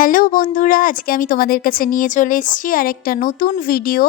Hello বন্ধুরা, আজকে আমি তোমাদের কাছে নিয়ে চলে এসেছি আর একটা নতুন ভিডিও।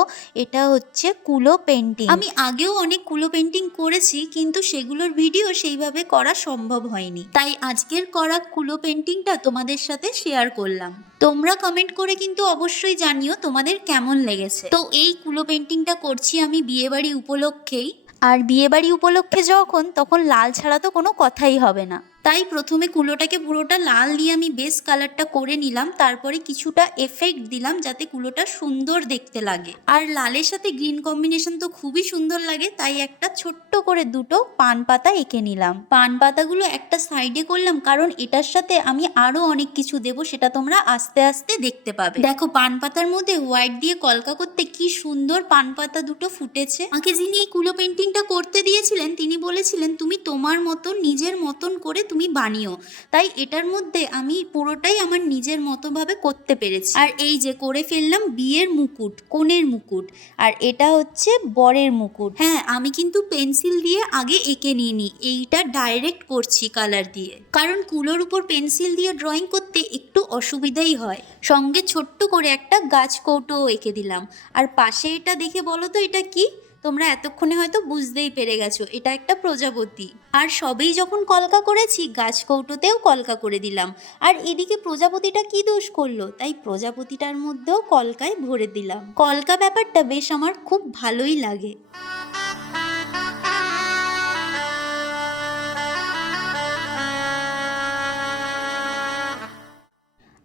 এটা হচ্ছে কুলো পেন্টিং। আমি আগেও অনেক কুলো পেন্টিং করেছি, কিন্তু সেগুলোর ভিডিও সেইভাবে করা সম্ভব হয়নি, তাই আজকের করা কুলো পেন্টিংটা তোমাদের সাথে শেয়ার করলাম। তোমরা কমেন্ট করে কিন্তু অবশ্যই জানিও তোমাদের কেমন লেগেছে। তো এই কুলো পেন্টিংটা করছি আমি বিয়েবাড়ি উপলক্ষেই। আর বিয়েবাড়ি উপলক্ষে যখন, তখন লাল ছাড়া তো কোনো কথাই হবে না। তাই প্রথমে কুলোটাকে পুরোটা লাল দিয়ে আমি বেস কালারটা করে নিলাম, তারপরে কিছুটা এফেক্ট দিলাম যাতে কুলোটা সুন্দর দেখতে লাগে। আর লালের সাথে গ্রিন কম্বিনেশন তো খুবই সুন্দর লাগে, তাই একটা ছোট্ট করে দুটো পান পাতা এঁকে নিলাম। পান পাতাগুলো একটা সাইডে করলাম, কারণ এটার সাথে আমি আরো অনেক কিছু দেবো, সেটা তোমরা আস্তে আস্তে দেখতে পাবে। দেখো, পান পাতার মধ্যে হোয়াইট দিয়ে কলকা করতে কি সুন্দর পান পাতা দুটো ফুটেছে। আমাকে যিনি এই কুলো পেন্টিংটা করতে দিয়েছিলেন তিনি বলেছিলেন তুমি তোমার মতন নিজের মতন করে তুমি বানিও। তাই এটার মধ্যে আমি পুরোটাই আমার নিজের মতো ভাবে করতে পেরেছি। আর এই যে করে ফেললাম বিয়ের মুকুট, কনের মুকুট, আর এটা হচ্ছে বরের মুকুট। হ্যাঁ, আমি কিন্তু পেন্সিল দিয়ে আগে এঁকে নিইনি, এইটা ডাইরেক্ট করছি কালার দিয়ে, কারণ কুলোর উপর পেন্সিল দিয়ে ড্রয়িং করতে একটু অসুবিধাই হয়। সঙ্গে ছোট্ট করে একটা গাছ কৌটোও এঁকে দিলাম। আর পাশে এটা দেখে বলো তো এটা কি? তোমরা এতক্ষণে হয়তো বুঝতেই পেরে গেছো, এটা একটা প্রজাপতি। আর সবেই যখন কলকা করেছি, গাছ কৌটোতেও কলকা করে দিলাম। আর এদিকে প্রজাপতিটা কি দোষ করলো, তাই প্রজাপতিটার মধ্যেও কলকায় ভরে দিলাম। কলকা ব্যাপারটা বেশ আমার খুব ভালোই লাগে।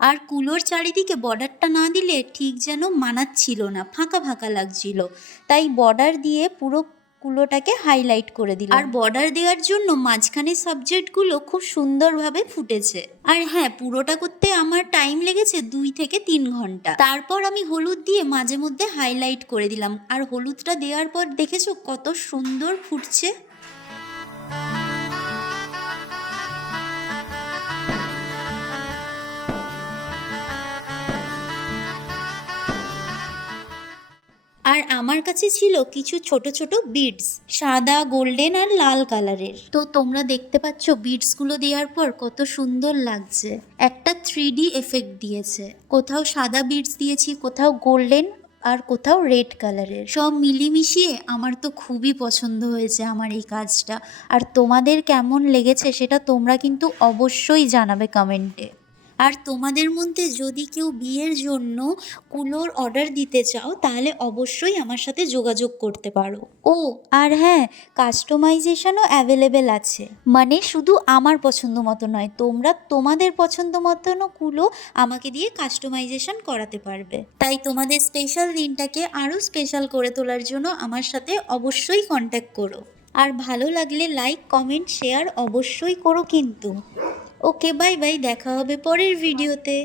আর কুলোর চারিদিকে বর্ডারটা না দিলে ঠিক যেন মানাচ্ছিল না, ফাঁকা ফাঁকা লাগছিল, তাই বর্ডার দিয়ে পুরো কুলোটাকে হাইলাইট করে দিলাম। আর বর্ডার দেওয়ার জন্য মাঝখানের সাবজেক্টগুলো খুব সুন্দরভাবে ফুটেছে। আর হ্যাঁ, পুরোটা করতে আমার টাইম লেগেছে 2 থেকে 3 ঘন্টা। তারপর আমি হলুদ দিয়ে মাঝে মধ্যে হাইলাইট করে দিলাম, আর হলুদটা দেওয়ার পর দেখেছো কত সুন্দর ফুটছে। আর আমার কাছে ছিল কিছু ছোট ছোট বিডস, সাদা, গোল্ডেন আর লাল কালারের। তো তোমরা দেখতে পাচ্ছ বিডসগুলো দেওয়ার পর কত সুন্দর লাগছে। একটা 3D এফেক্ট দিয়েছে, কোথাও সাদা বিডস দিয়েছি, কোথাও গোল্ডেন আর কোথাও রেড কালারের। সব মিলিমিশিয়ে আমার তো খুবই পছন্দ হয়েছে আমার এই কাজটা। আর তোমাদের কেমন লেগেছে সেটা তোমরা কিন্তু অবশ্যই জানাবে কমেন্টে। আর তোমাদের মধ্যে যদি কেউ বিয়ের জন্য কুলোর অর্ডার দিতে চাও, তাহলে অবশ্যই আমার সাথে যোগাযোগ করতে পারো। ও আর হ্যাঁ, কাস্টমাইজেশনও অ্যাভেলেবেল আছে, মানে শুধু আমার পছন্দ মতো নয়, তোমরা তোমাদের পছন্দ মতনও কুলো আমাকে দিয়ে কাস্টমাইজেশন করাতে পারবে। তাই তোমাদের স্পেশাল দিনটাকে আরও স্পেশাল করে তোলার জন্য আমার সাথে অবশ্যই কন্ট্যাক্ট করো। আর ভালো লাগলে লাইক, কমেন্ট, শেয়ার অবশ্যই করো কিন্তু। ওকে, বাই বাই, দেখা হবে পরের ভিডিওতে।